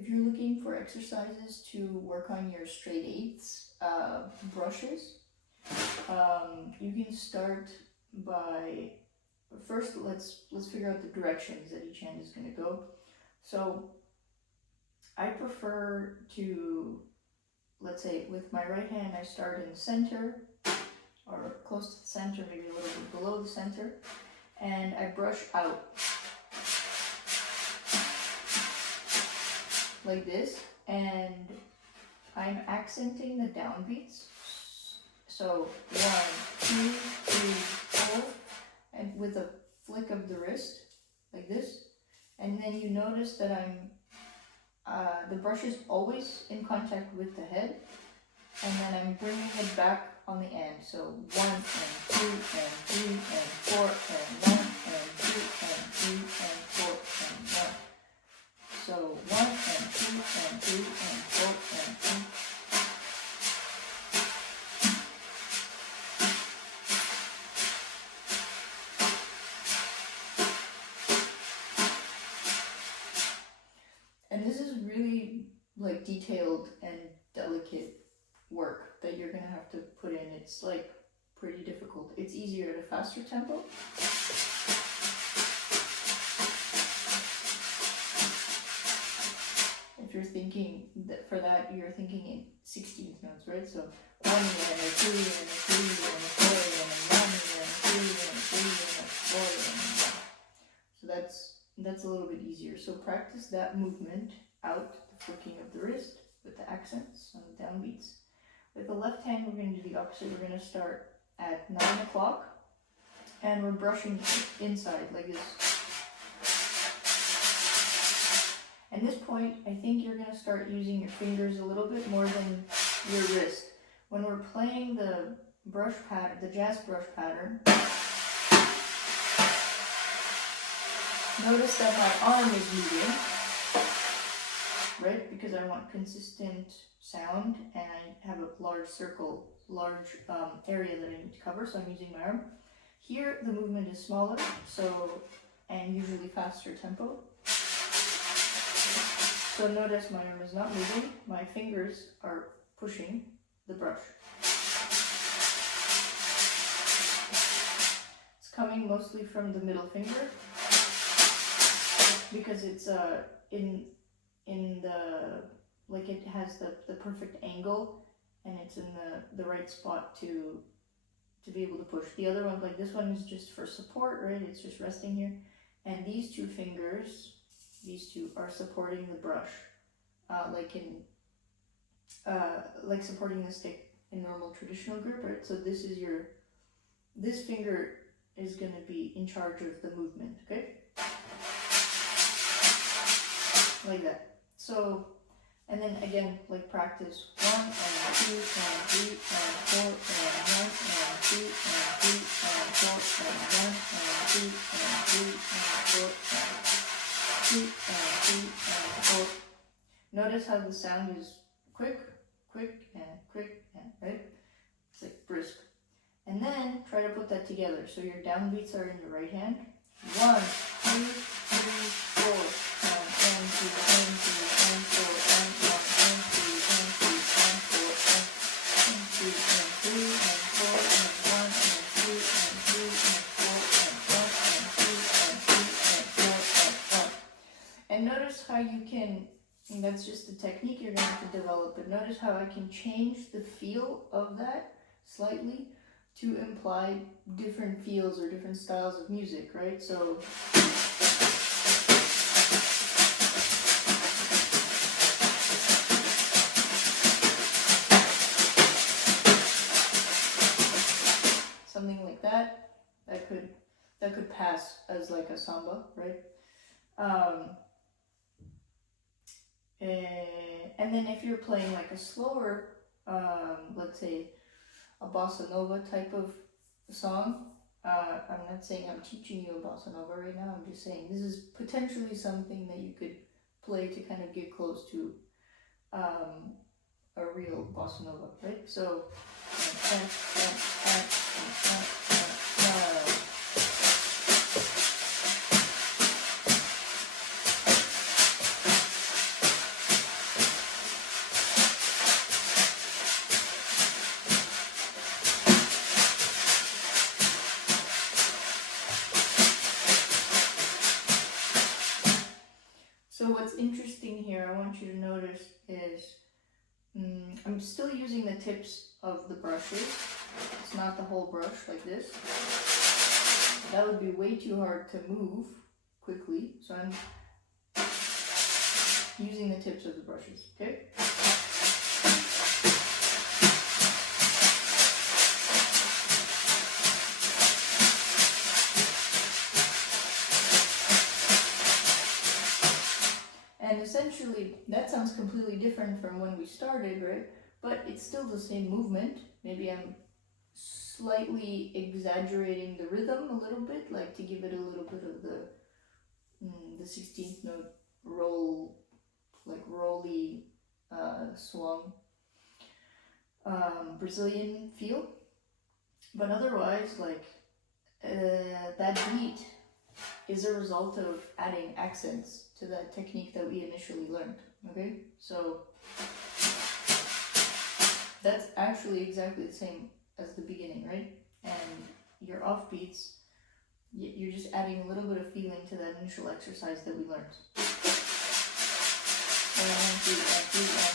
if you're looking for exercises to work on your straight eighths brushes, you can start by, first let's figure out the directions that each hand is going to go. So I prefer to, let's say with my right hand, I start in the center or close to the center, maybe a little bit below the center, and I brush out like this, and I'm accenting the downbeats. So 1, 2, 3, 4, and with a flick of the wrist, like this. And then you notice that the brush is always in contact with the head, and then I'm bringing it back on the end. So 1 and 2 and 3 and 4 and 1 and 2 and 3 and 4 and 1. So 1 and 2 and 3 and 4 and 2. And this is really like detailed and delicate work that you're gonna have to put in. It's like pretty difficult. It's easier at a faster tempo. If you're thinking that for that, you're thinking in 16th notes, right? So 1 and a 2 and a 3 and a 4 and a 1 and a 3 and a 3 and a 4 and a 1. So that's a little bit easier. So practice that movement out, the flicking of the wrist with the accents on the downbeats. With the left hand, we're going to do the opposite. We're going to start at 9 o'clock, and we're brushing inside like this. At this point, I think you're going to start using your fingers a little bit more than your wrist. When we're playing the brush pattern, the jazz brush pattern, notice that my arm is moving, right? Because I want consistent sound, and I have a large circle, area that I need to cover, so I'm using my arm. Here, the movement is smaller, and usually faster tempo. So notice my arm is not moving, my fingers are pushing the brush. It's coming mostly from the middle finger, because it's it has the perfect angle, and it's in the right spot to be able to push. The other one, like this one, is just for support, right? It's just resting here. And these two fingers, these two are supporting the brush, like supporting the stick in normal traditional grip, right? So this finger is going to be in charge of the movement, okay? Like that. So, and then again, like practice 1 and 2 and 3 and 4 and 1 and 2 and 3 and 4 and 1 and 2 and 3 and 4 and 2 and 3 and 4. Notice how the sound is quick, and right? It's like brisk. And then try to put that together. So your downbeats are in your right hand. 1, 2, 3, 4. 1, 2, 1, 2, 1, 4, 1, 2, 1, 2, 1, 4, 1, 2, 1, 3, and 4, and 1, and 2, and 3, and 4, and 1, and 2, and 3, and 4, and 1. And notice how you can, and that's just the technique you're going to have to develop, but notice how I can change the feel of that slightly to imply different feels or different styles of music, right? So something like that could pass as like a samba, right? And then if you're playing like a slower, let's say a bossa nova type of song, I'm not saying I'm teaching you a bossa nova right now, I'm just saying this is potentially something that you could play to kind of get close to a real bossa nova, right? So So what's interesting here, I want you to notice, is I'm still using the tips of the brushes. It's not the whole brush like this. That would be way too hard to move quickly. So I'm using the tips of the brushes, okay? And essentially, that sounds completely different from when we started, right? But it's still the same movement. Maybe I'm slightly exaggerating the rhythm a little bit, like to give it a little bit of the 16th note roll, like rolly swung Brazilian feel. But otherwise, like that beat is a result of adding accents to that technique that we initially learned, okay? So that's actually exactly the same as the beginning, right? And your offbeats, you're just adding a little bit of feeling to that initial exercise that we learned. 1, 2, 3,